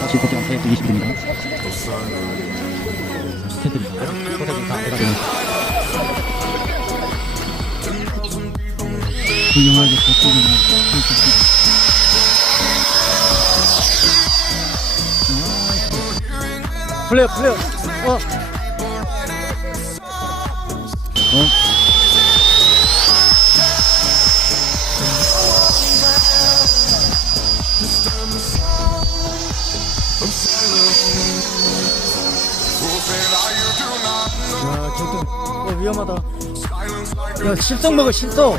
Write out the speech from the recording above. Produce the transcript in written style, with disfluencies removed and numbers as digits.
다시 걷지 않게 120입니다. 스탠드입니다. 포대기 다 해가지고 훌륭하게 걷기는 플레어 야, 진짜 위험하다. 야, 실성 먹어, 실성.